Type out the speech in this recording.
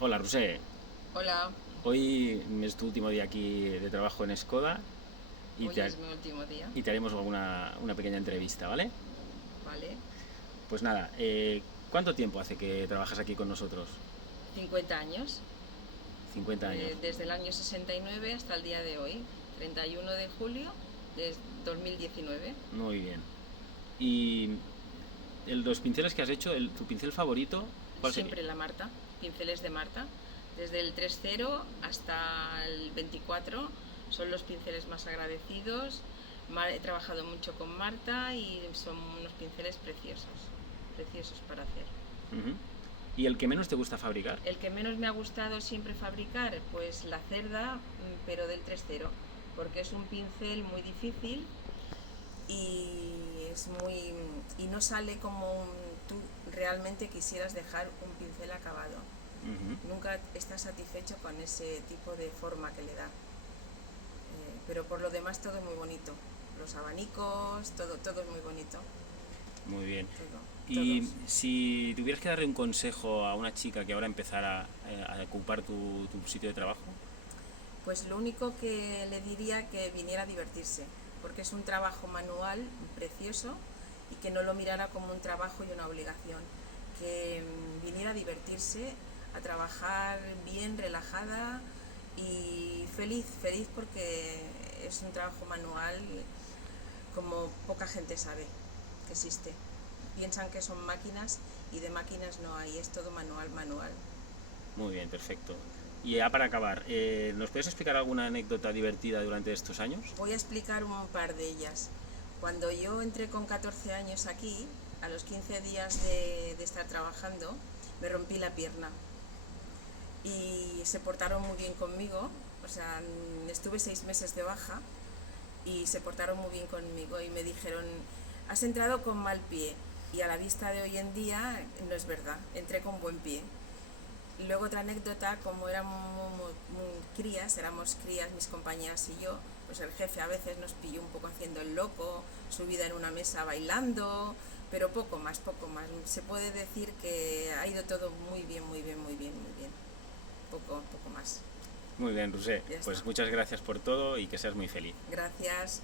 Hola, Rusé. Hola, Hoy es tu último día aquí de trabajo en Skoda y hoy te, es mi último día, y te haremos una pequeña entrevista, ¿vale? ¿vale? Pues nada, ¿cuánto tiempo hace que trabajas aquí con nosotros? 50 años, 50 años. desde el año 69 hasta el día de hoy, 31 de julio de 2019. Muy bien. Y los pinceles que has hecho, tu pincel favorito, ¿cuál sería? Siempre la Marta, pinceles de Marta, desde el 3.0 hasta el 24 son los pinceles más agradecidos. He trabajado mucho con Marta y son unos pinceles preciosos, preciosos para hacer. Ujú. ¿Y el que menos te gusta fabricar? El que menos me ha gustado siempre fabricar, pues la cerda, pero del 3.0, porque es un pincel muy difícil y es muy y no sale como tú realmente quisieras dejar un pincel acabado. Ujú. Nunca estás satisfecho con ese tipo de forma que le da. Pero por lo demás todo es muy bonito. Los abanicos, todo es muy bonito. Muy bien. Todo, Y todos. si tuvieras que darle un consejo a una chica que ahora empezara a ocupar tu sitio de trabajo. Pues lo único que le diría que viniera a divertirse, porque es un trabajo manual precioso y que no lo mirara como un trabajo y una obligación, que viniera a divertirse, a trabajar bien, relajada y feliz, feliz porque es un trabajo manual como poca gente sabe que existe. Piensan que son máquinas y de máquinas no hay, es todo manual, manual. Muy bien, perfecto. Y ya para acabar, ¿nos puedes explicar alguna anécdota divertida durante estos años? Voy a explicar un par de ellas. Cuando yo entré con 14 años aquí, a los 15 días de estar trabajando, me rompí la pierna. Y se portaron muy bien conmigo, o sea, estuve 6 meses de baja y se portaron muy bien conmigo y me dijeron, has entrado con mal pie. Y a la vista de hoy en día no es verdad, entré con buen pie. Luego otra anécdota, como éramos crías, éramos crías mis compañeras y yo, pues el jefe a veces nos pilló un poco haciendo el loco, subida en una mesa bailando, pero poco más, poco más. Se puede decir que ha ido todo muy bien, muy bien, muy bien, muy bien. Poco más. Muy bien, Rusé. Ya está. Pues muchas gracias por todo y que seas muy feliz. Gracias.